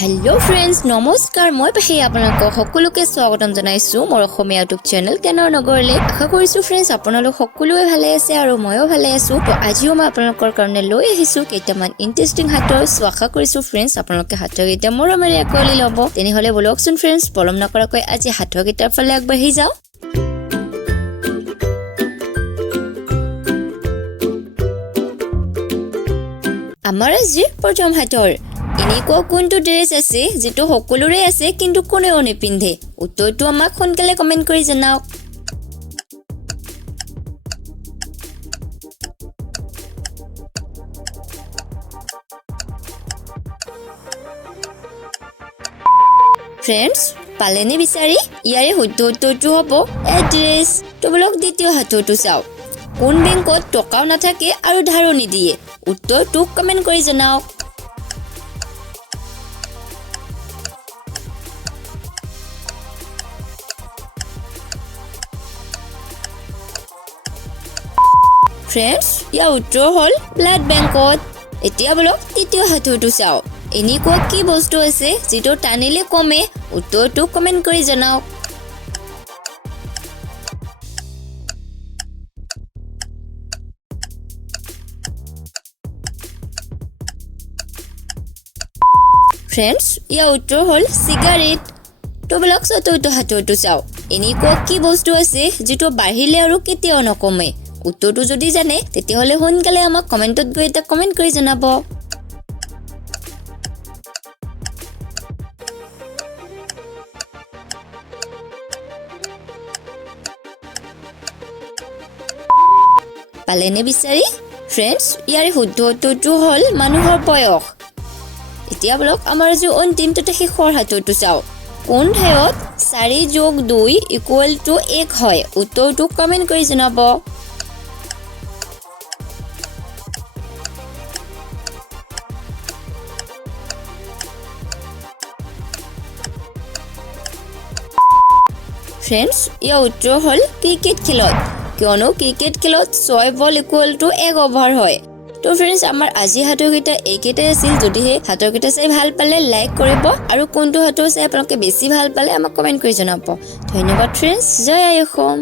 Hello friends, নমস্কাৰ মই পাহি আপোনালোকক সকলোকে স্বাগতম জনাইছো মোৰ অসমীয়া YouTube চেনেল Gyanar Nagar লৈ আশা কৰিছো friends আপোনালোক সকলোৱে ভালে আছে আৰু ময়ো ভালে আছো তো আজিও মই আপোনালোকৰ কাৰণে লৈ আহিছো কেইটামান ইন্টাৰেষ্টিং হাতৰ আশা কৰিছো friends আপোনালোকে হাতৰ কেইটা মৰমেৰে আকোৱালি ল'ব তেনেহলে বলকচোন friends পলম নকৰাকৈ আজি হাতৰ কেইটাৰ ফালে আগবাঢ়ি যাওঁ আমাৰ আজি প্ৰথম হাতৰ এনেকুৱা কোনটো ড্ৰেছ আছে যেটো সকলোৰে আছে কিন্তু কোনেও নিপিন্ধে উত্তৰটো আমাক সোনকালে কমেন্ট কৰি জনাওক ফ্ৰেণ্ডছ পালেনে বিচাৰি ইয়াৰে শুদ্ধ উত্তৰটো হ'ব এড্ৰেছ তো বলক দ্বিতীয় হাতৰটো চাও কোন বেংকত টকাও নাথাকে আৰু ধাৰো নিদিয়ে উত্তৰটো কমেন্ট কৰি জনাওক Friends, ইয়াৰ উত্তৰ হ'ল ব্লাড বেংকত এতিয়া বলক তৃতীয় হাতৰটো চাও এনেকুৱা কি বস্তু আছে যেটো টানিলে কমে উত্তৰটো কমেন্ট কৰি জনাওক Friends, ইয়াৰ উত্তৰ হ'ল সিগাৰেট তো বলক চতুৰ্থ হাতৰটো চাও এনেকুৱা কি বস্তু আছে যেটো বাঢ়িলে আৰু কেতিয়াও নকমে উত্তৰটো যদি জানে তেতিয়াহলে সোনকালে আমাক কমেন্টত গৈ এটা কমেন্ট কৰি জনাব পালেনে বিচাৰি ফ্ৰেণ্ডছ ইয়াৰ শুদ্ধ উত্তৰটো হ'ল মানুহৰ বয়স এতিয়া বলক আমাৰ যে অন্তিম তথা শেষৰ হাতৰটো চাও কোন ঠাইত 4+2 = 1 হয় উত্তৰটো কমেন্ট কৰি জনাব Friends, ইয়াৰ উত্তৰ হ'ল ক্ৰিকেট খেলত কিয়নো ক্ৰিকেট খেলত 6 বল = 1 অভাৰ হয় তো ফ্ৰেণ্ডছ আমাৰ আজি হাতৰ কেইটা এইকেইটাই আছিল যদিহে হাতৰ কেইটা চাই ভাল পালে লাইক কৰিব আৰু কোনটো হাতৰ চাই আপোনালোকে বেছি ভাল পালে আমাক কমেন্ট কৰি জনাব ধন্যবাদ ফ্ৰেণ্ডছ জয় আই অসম